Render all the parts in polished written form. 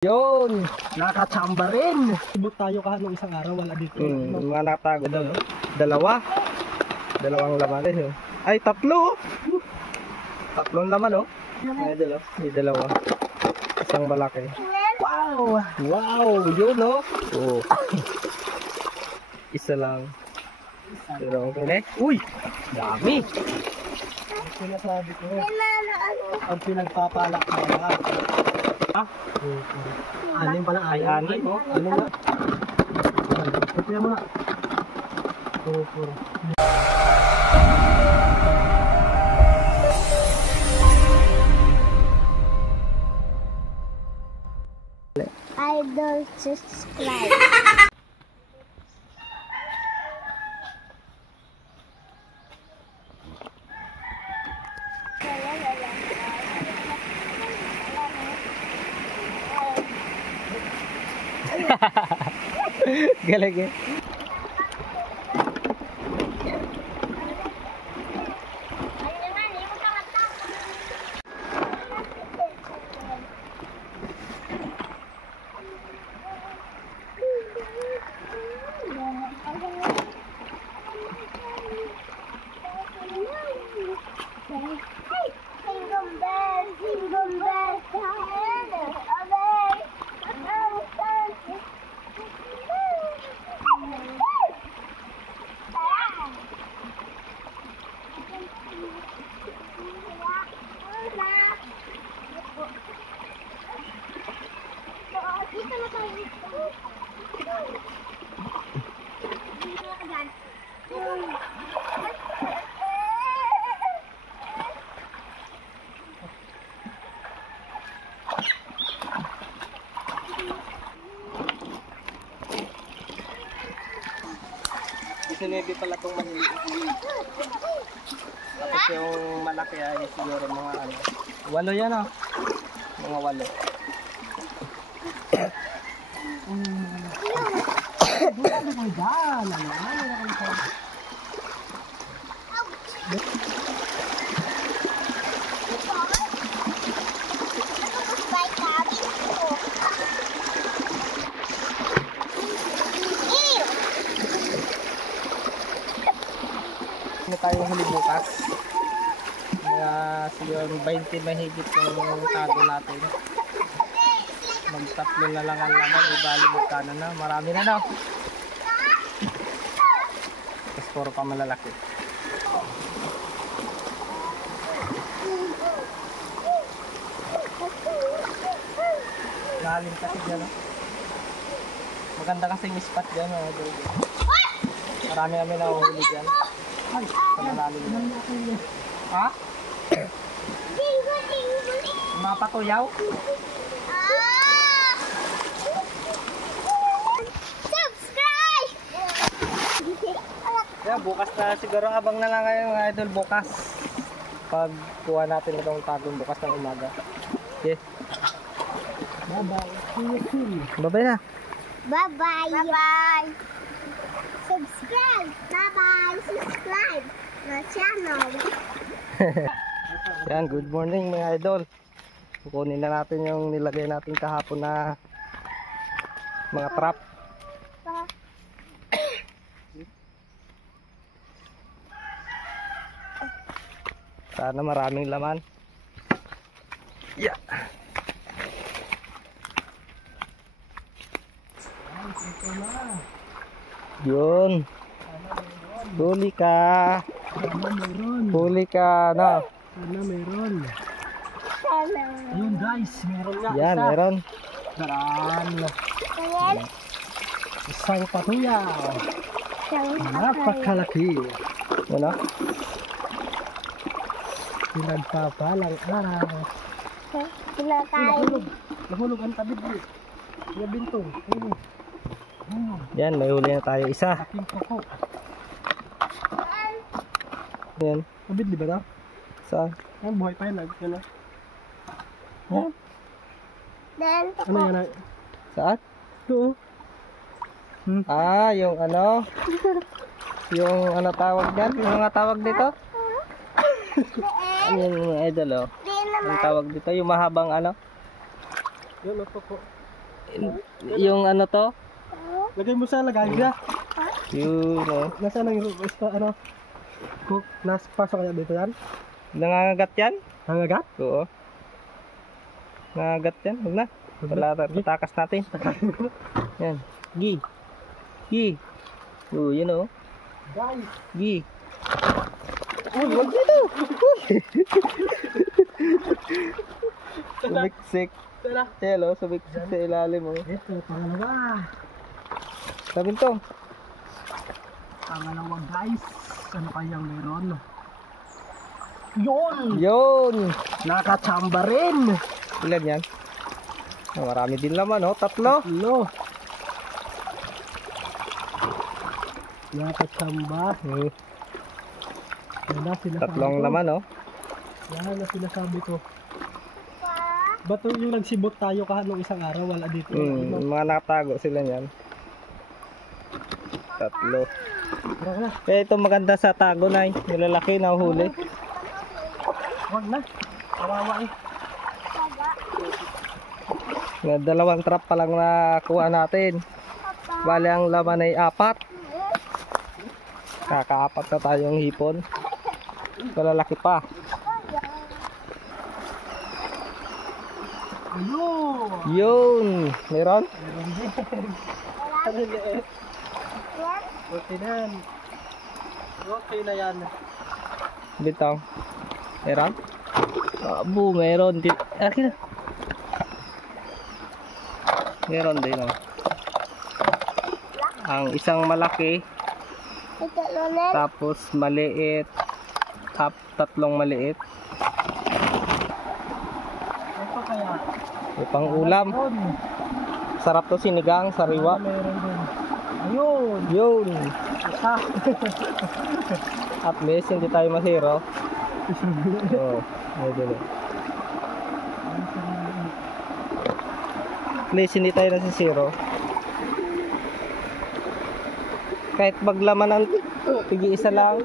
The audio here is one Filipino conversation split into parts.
Yun, nakachamba rin. Ibot tayo kahit isang araw, wala dito. Mga natago daw. Dalawang laman rin. Ay, tatlo. Tatlong laman, oh. Ay, may dalawa. Isang malaki. Wow! Wow, yun, oh. Oh. Isa lang. Pero okay. Uy, dami. Sinasabi ko, ang pinagpapalak na yan. Ha? Anim pala, Ay, anim, oh. Ano nga? Ito yung mga. Puro. Idol subscribe. Galing eh. Sinabi pala itong maliliit. Tapos yung malaki ay siguro mga ano. 8 yan, oh. Mga 8. Ano tayong huli bukas? Mga siguro 20 mahigit yung tago natin. Magtatlo na lang ang laman, ibali magkano na, marami na, no? Tapos puro pa malalaki. Lalim kasi dyan, no? Maganda kasing spot dyan, no? Marami kami nahuhuli dyan. Ay, sa malalim na. Ha? Mapatuyaw? Subscribe! Yeah, bukas na siguro, abang na lang kayo mga idol bukas. Pag kuha natin itong tagong bukas ng umaga. Okay. Bye-bye. See you soon. Bye-bye na. Bye-bye. Bye-bye. Subscribe. Bye-bye. Subscribe my channel. Yan, good morning mga idol. Kukunin na natin yung nilagay natin kahapon na mga trap. Sana maraming laman. Yeah. Yun. Huli ka. Huli ka, no? Sana meron. Hello. Ayun guys, meron nga Yan, isa. meron. Daraan. Ayan. Isang patuyaw. Napakalaki. Ano? Pinagpapalang araw. Sila tayo. Nahulog ang tabid mo. Yung bintong. Ayun. Yan, may huli na tayo isa. Aking poko. Yan. Tabid di ba na? Saan? Ang buhay pa yun. Yan na. Yan. Then, Ano yan? Saan? Ito. Ah, yung ano? Yung ano tawag dyan? Yung mga tawag dito? Ano yung mga idol, oh? di naman. Yung tawag dito, yung mahabang ano? Yun, poko. yung ano to? Lagay mo sa lagay na. Yun, oh. Nasaan ang ano? Cook, pasok kaya dito yan? Nangangagat yan? Hangagat? Oo. Nangangagat yan. Huwag na. Patakas natin. Yan. Gi. Gi. Oh, yun oh. Guys! Gi. Uy, wag dito. Sumiksik. Tala. Hello, sumiksik sa ilalim mo. Ito, pangalawa. Sabi to. Pangalawa guys. Ano kayang meron? Yun! Yun. Nakachamba rin! Ilan yan? Oh, marami din laman oh. Tatlo. Lo! Nakachamba. Yan na sinasabi Tatlong ko. laman oh. Yan na sinasabi ko. Ba't yung nagsibot tayo nung isang araw, wala dito? Mga nakatago sila niyan. Tatlo. Wag na. Kaya ito maganda sa tago na nilalaki na huli. Wag na. Kawawa eh. Na dalawang trap pa lang nakuha natin. Bali ang laman ay 4. Kakaapat na tayong hipon. Malalaki pa. Ayun! Yun. Meron? Meron din. Ano liit? Okay na yan. Okay na yan. Bitaw. Meron? Abo, meron din. Akin na. Meron din oh. Ang isang malaki. Ito ulit. Tapos maliit. Tatlong maliit. Ito kaya. May pang ulam. Ayun. Sarap to sinigang, sariwa. Meron din. Ayun. Yun. Isa. At least hindi tayo masiro. Oo. May dito. At least hindi tayo nasisiro. Kahit maglamanan, tig-isa lang.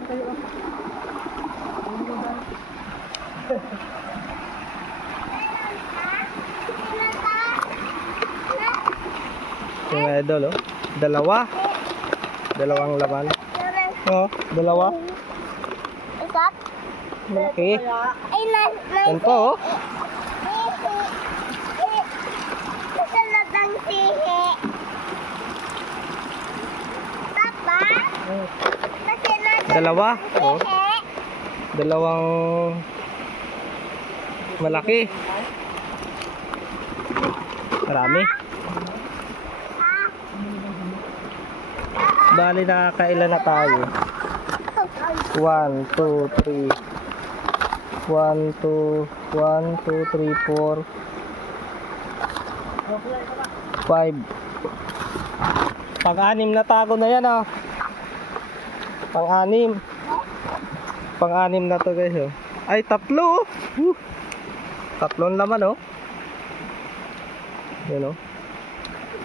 Yung idol, oh. Dalawang laman. Oh, dalawa. Isa. Malaki. Ay, Yan po, oh. Ito na bang sihi? Papa? Kasi na Dalawa. Oh. sihi? Dalawang malaki. Marami. Bali nakakailan na tayo. 1, 2, 3 1, 2 1, 2, 3, 4 5 Pang-anim na tago na yan oh. Pang-anim na to guys oh. Ay tatlo oh. Tatlong laman oh. Yan oh.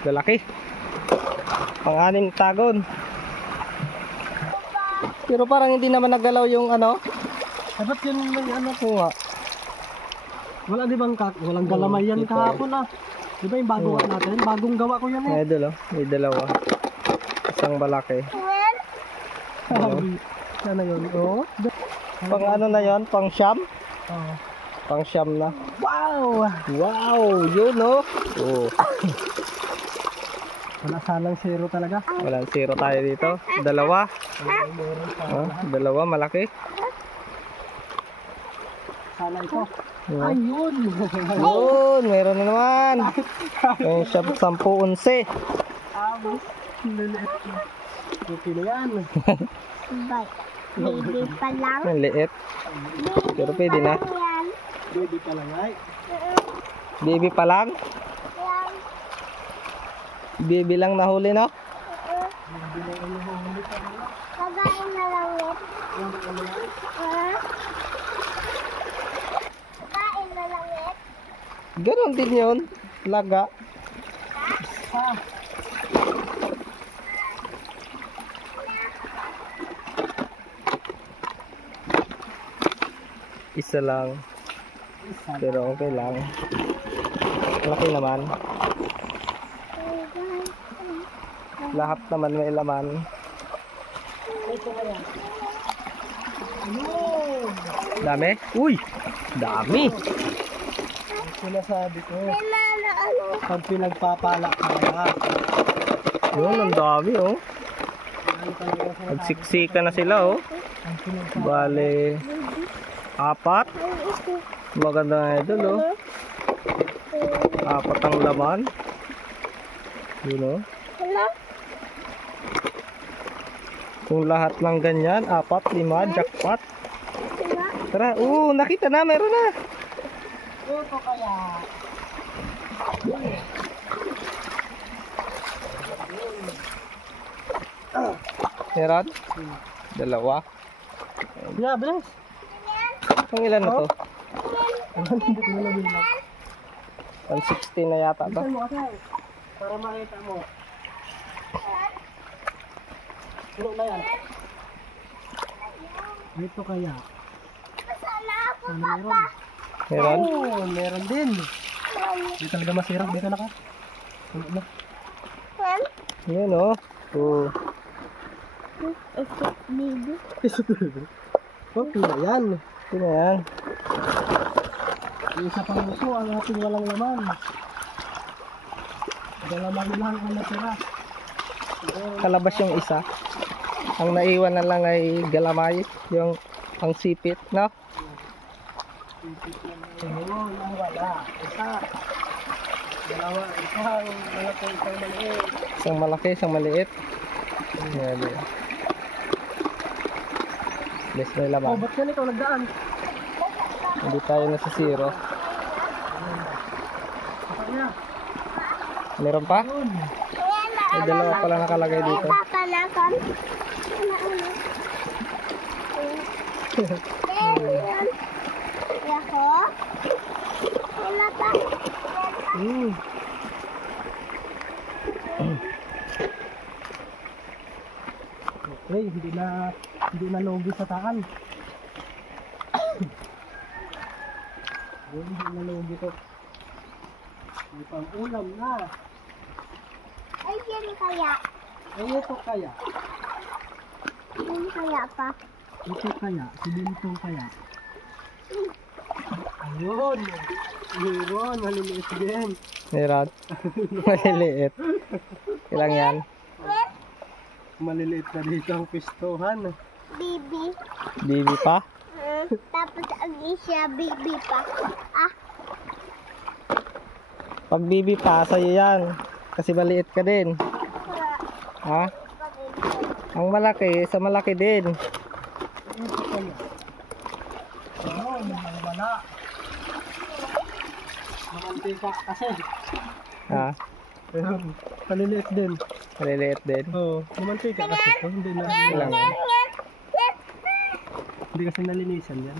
Lalaki. Pang-anim tagon. Pero parang hindi naman nagalaw yung ano. Dapat yun may ano. Oo nga. Wala di bang walang galamay yan Dito. kahapon ah. Di ba yung bago natin? Bagong gawa ko yan eh. Idol oh. May dalawa. Isang balaki. Sana yun. Oo. Pang ano na yon? Pang siyam? Oo. Pang siyam na. Wow! Wow! Yun oh. Oh. Wala sanang zero talaga. Walang zero tayo dito. Dalawa. Oh, dalawa malaki. Sana ito. Oh. Ayun! Yun, meron na naman. Yung siyam 10-11. Amos. Liliit. Okay na yan. Baby pa lang. Ang liit. Pero pwede na. Yan. Baby pa lang ay. Baby pa lang. Yan. Baby lang nahuli no? Kagain na lang ulit. Kagain na lang ulit. Ganon din yun. Laga. Isa lang. Pero okay lang. Laki naman. Lahat naman may laman. Ito kaya. Ayun. Dami? Uy! Dami! Ang sinasabi ko. Ano? Pag pinagpapala ka na. Yun, ang dami oh. Ano talaga sa Nagsiksika na sila oh. ang pinagpapala. Bale, 4. Maganda na idol oh. 4 ang laman. Yun oh. Hello? Kung lahat ng ganyan, 4, 5, jackpot. Hello? Tara, nakita na, meron na. Ito kaya. Meron? 2. Yeah, bilis. Ang ilan na to? Hindi ko na bilang. 116 na yata to. Saan mo kasi? Para makita mo. Puno na yan. Ito kaya. Sana ako, Ano meron? Meron? Oo, meron din. Hindi talaga masirap. Dito na ka. Puno na. When? Yun oh. Ito, baby. Okay na yan. Ito na yan. Yung isa pang uso, ang ating walang laman. Dalawang lang ang natira. Kalabas yung isa. Ang naiwan na lang ay galamay. Yung pang sipit, no? Ayun, ang wala. Isa. Dalawa, isang malaki, isang maliit. Isang malaki, isang maliit. Yan. Yes, may Oh, laman. ba't yan ikaw nagdaan? Hindi tayo nasa zero. Apa niya? Meron pa? Yun. May dalawa pala nakalagay dito. Papalakan. Ayan. Ako. Wala pa. Okay, hindi na logi sa taan. Hindi na logi to. May pang ulam na. Ay, yan kaya. Ay, ito kaya. Yan kaya pa. Ito kaya. Silintong kaya. Ayun. Ayun, maliliit din. Meron. Maliliit. Ilang yan? Maliliit na dito ang pistohan. Bibi. Bibi pa? Tapos ang isa bibi pa. Ah, Pag bibi pa, sa'yo yan. Kasi maliit ka din. Ha? Ang malaki, sa malaki din. Ito kaya. Ayun, wala. Mamantika kasi. Ha? Ayun, maliliit din. Maliliit din. Oo, mamantika kasi. Oh, hindi na. Ilang yan? Hindi kasi nalinisan yan.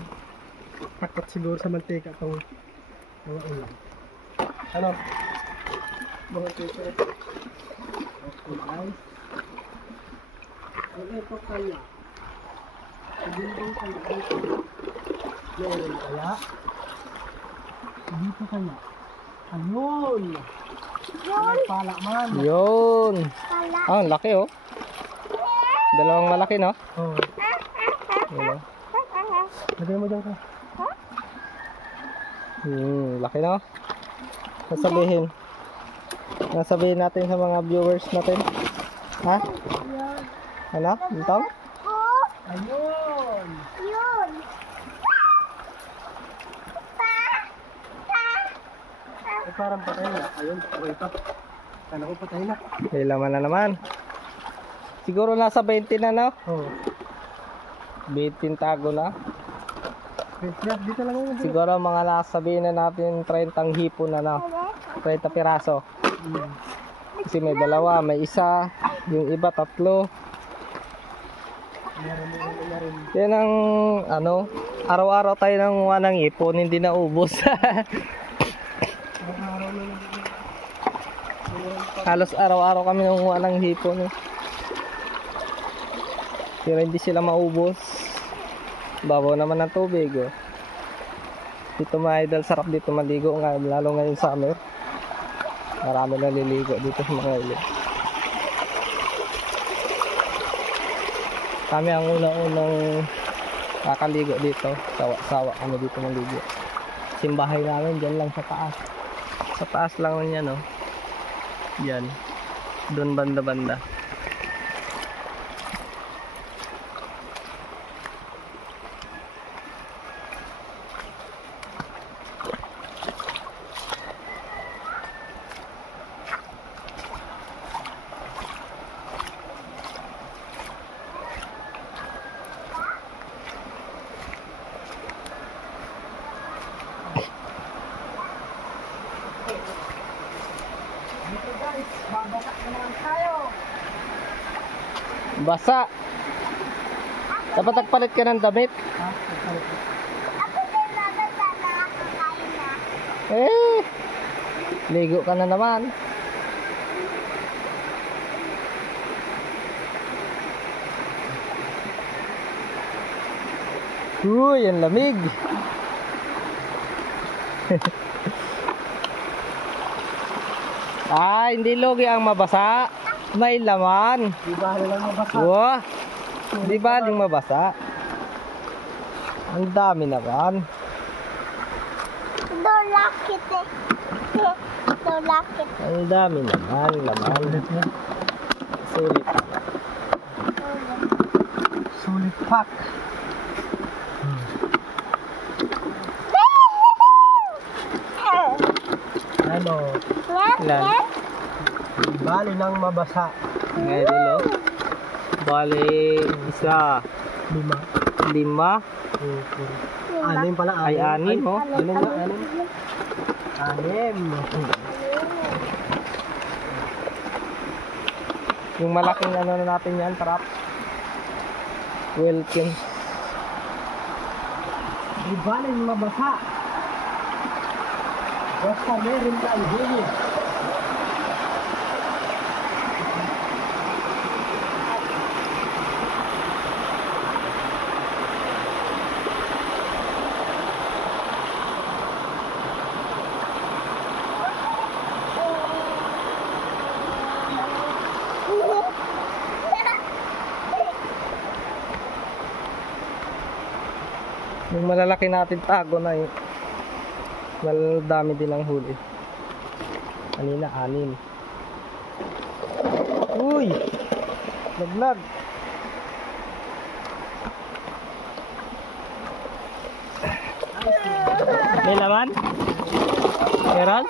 Takot siguro sa mantika itong mga ulam. Ano? Mantika. Okay, guys. Ano ito kaya? Dito kaya dito. Meron kaya? Dito kaya? Ayun! yun Pala man. Yun. pala. Ah, ang laki oh. Dalawang malaki no? Oh, Yun, oh. lagay mo dyan ka. Laki no? Nasabihin. Nasabihin natin sa mga viewers natin. Ha? Yun. Ano? Ito? Oh, Ayun! yun. Ay, parang patay na. Ayun, okay pa. Kala ko patay na. May laman na naman. Siguro nasa 20 na no? Oh. 20 tago na. Yeah, dito lang yun. Siguro mga nasabihin na natin 30 hipon na no? 30 piraso. Kasi may dalawa, may isa, yung iba 3. Meron. Yan ang ano, araw-araw tayo nanguha ng ipon, hindi na ubos. Halos araw-araw kami nanguha ng hipon. Pero hindi sila maubos. Babaw naman ng tubig. Oh. Dito mga idol, sarap dito maligo nga, lalo ngayon summer. Marami naliligo dito sa mga ilog. Kami ang unang-unang kakaligo dito. Sawa kami dito maligo. Simbahay namin dyan lang sa taas. Sa taas lang yan, no? Yan. Doon banda-banda. Basa. Dapat nagpalit ka ng damit. Ako din nabasa na nakakain na. Ligo ka na naman. Uy, ang lamig. Hindi logi ang mabasa. May laman. Di ba lang mabasa? Wah, di baling mabasa. Ang dami naman. Dolakit eh. Dolakit. Ang dami naman, laman. Sulit. Sulit pack. Ano? Ilan? Bali lang mabasa. Ngayon dulo. Bali, isa, 5. 5, Anim pala. ay 6, oh. Ganun nga, anim. Yung malaking ano na natin yan, trap. Wilkins. Di bali mabasa. Basta meron ka ang huli. Yung malalaki natin tago na yun. Maladami din ang huli. Kanina, 6. Uy! Naglag. May laman? Meron?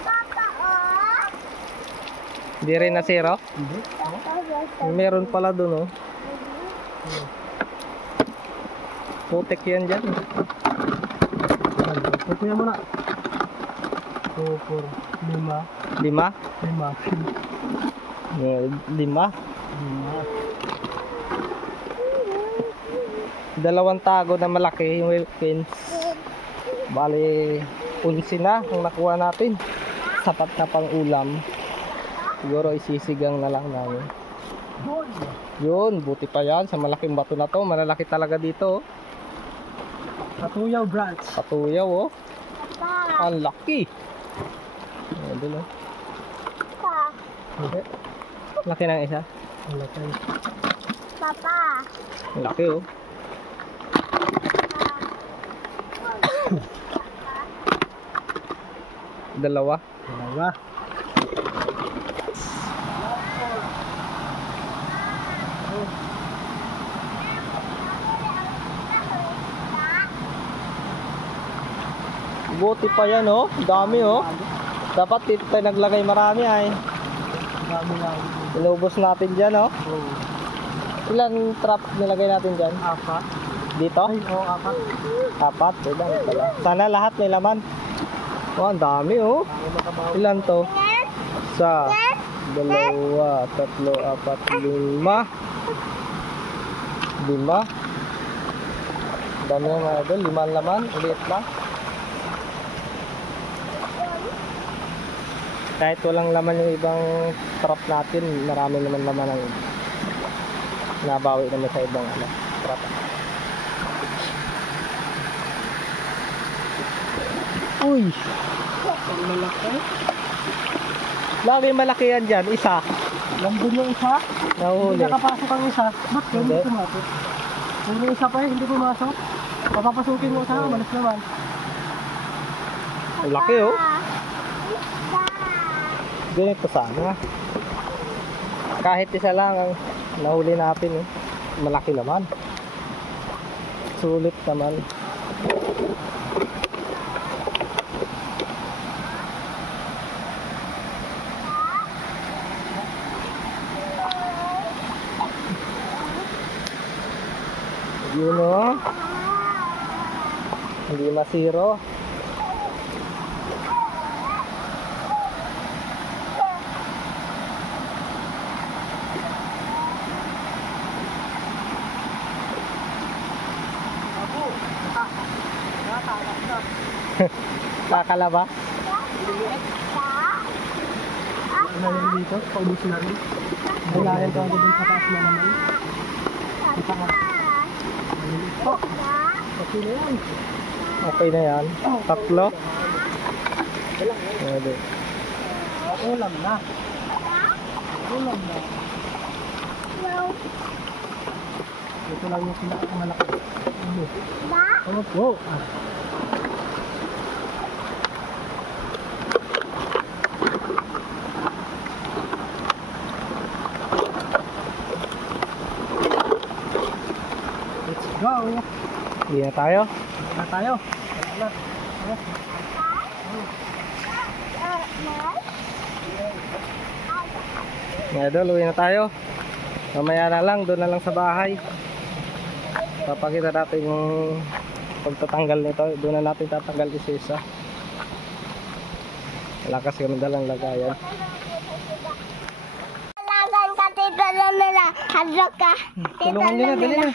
Papa, oh. Hindi rin na zero? Hindi. Meron pala dun, oh. Putik yan dyan. Kukuya mo na. 2, 4, 5. 5? 5. 2 tago na malaki yung Wilkins. Bali, 11 na kung nakuha natin. Sapat na pang ulam. Siguro isisigang na lang namin. Yun, buti pa yan sa malaking bato na to. Malalaki talaga dito, oh. Katuyaw branch. Patuyaw, oh. Papa, Ang laki. Ayan dun, oh. papa, Okay. Laki ng isa. papa. Ang laki, oh. Dalawa. Buti pa yan, oh. Dami, oh. Dapat dito tayo naglagay marami, ay. Dami lang. Inubos natin dyan, oh. Ilan trap nilagay natin dyan? 4. Dito? Ay, oo, 4. 4. Ilan pala? Sana lahat may laman. Oh, ang dami, oh. Ay, makabaw. Ilan to? Isa, 2, 3, 4, 5. 5. Dami yung mga idol. 5 laman. Ulit lang. Kahit walang laman yung ibang trap natin, marami naman laman ang nabawi naman sa ibang trap. Uy! Malaki. Lagi malaki yan dyan, isa. Nandun yung isa. Nahuli. Hindi nakapasok ang isa. Ba't yun? Hindi. Hindi pumasok. Yung isa pa hindi pumasok. Papapasukin mo sa malis naman. Ang laki oh. Ganito sana. Kahit isa lang ang nahuli natin eh. Malaki naman. Sulit naman. Yun oh. Hindi masiro. Kakala ba? Ano rin dito? Paubos na rin. Kailangan ko din sa taas na naman. Kita nga. Malilit po. Okay na yan. Okay na yan. Tatlo. Pwede. Ulam na. Ulam na. Ito lang yung pinakamalaki. Opo. Let's go. Hindi na tayo. Na tayo. Salamat. Mga idol, uwi na tayo. Mamaya na lang, doon na lang sa bahay. Papakita natin yung pagtatanggal nito. Doon na natin tatanggal isa-isa. Wala kasi kami dalang lagayan. Lagan ka dito na nila. Hadlok ka. Tulungan nyo na, dali na.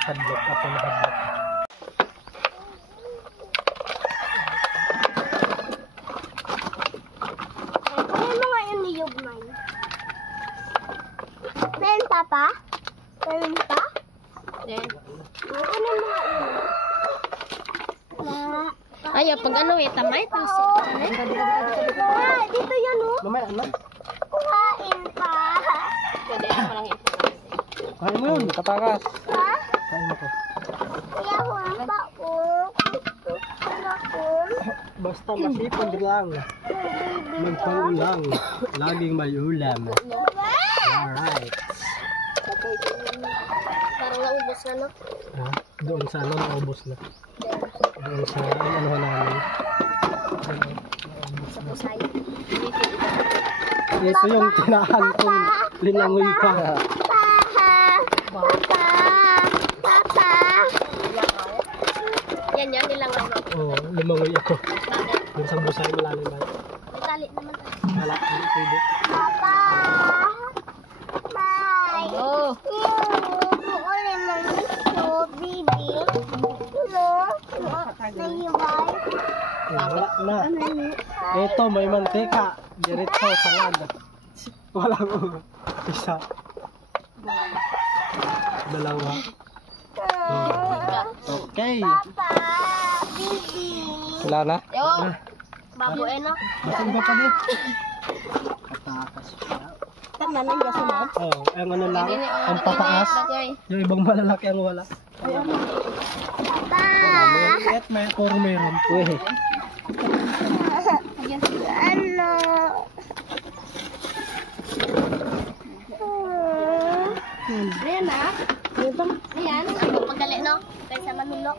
Hadlock ako na hadlock. Ano mga yung niyog man? Men, papa? Men, pa? Then, Ano mga yun? ayo pag ano eh, tamay to. Dito yan, oh. Mamaya na. Kuhain pa. Pwede ako lang ito. Kain mo yun. Katakas. Ha? Kain mo ko. Kaya huwag pa, oh. Ano ko? Basta masipag lang. Magpaulang. Laging may ulam. Alright. Parang naubos na, no? Doon sa ano, naubos na. Doon sa ano namin. Masaya. Ito yung tinahan kong linangoy pa. Papa! Papa! Yan, nilangaw na. Oo, lumangoy ako. Bakit? Doon sa busay malalim ba? May tali naman. Wala, hindi pwede. Papa! Bye! Oh. Ulit ng gusto, baby. Nahiway. Wala na. Ito, may mantika. Diretso, sangad. Walang isa. Dalawa. Okay. Papa! Baby! Wala na? Yo. Babo eh, no? Basag ba pa din? Katakas siya. Tama na yung gasunod. Oh, ang ano lang, ang pataas. Yung ibang malalaki ang wala. Papa! Mga liit, may puro meron. Uy. Ano? Ayan na. Ayan. Ang paggali, no? Kaysa manulok.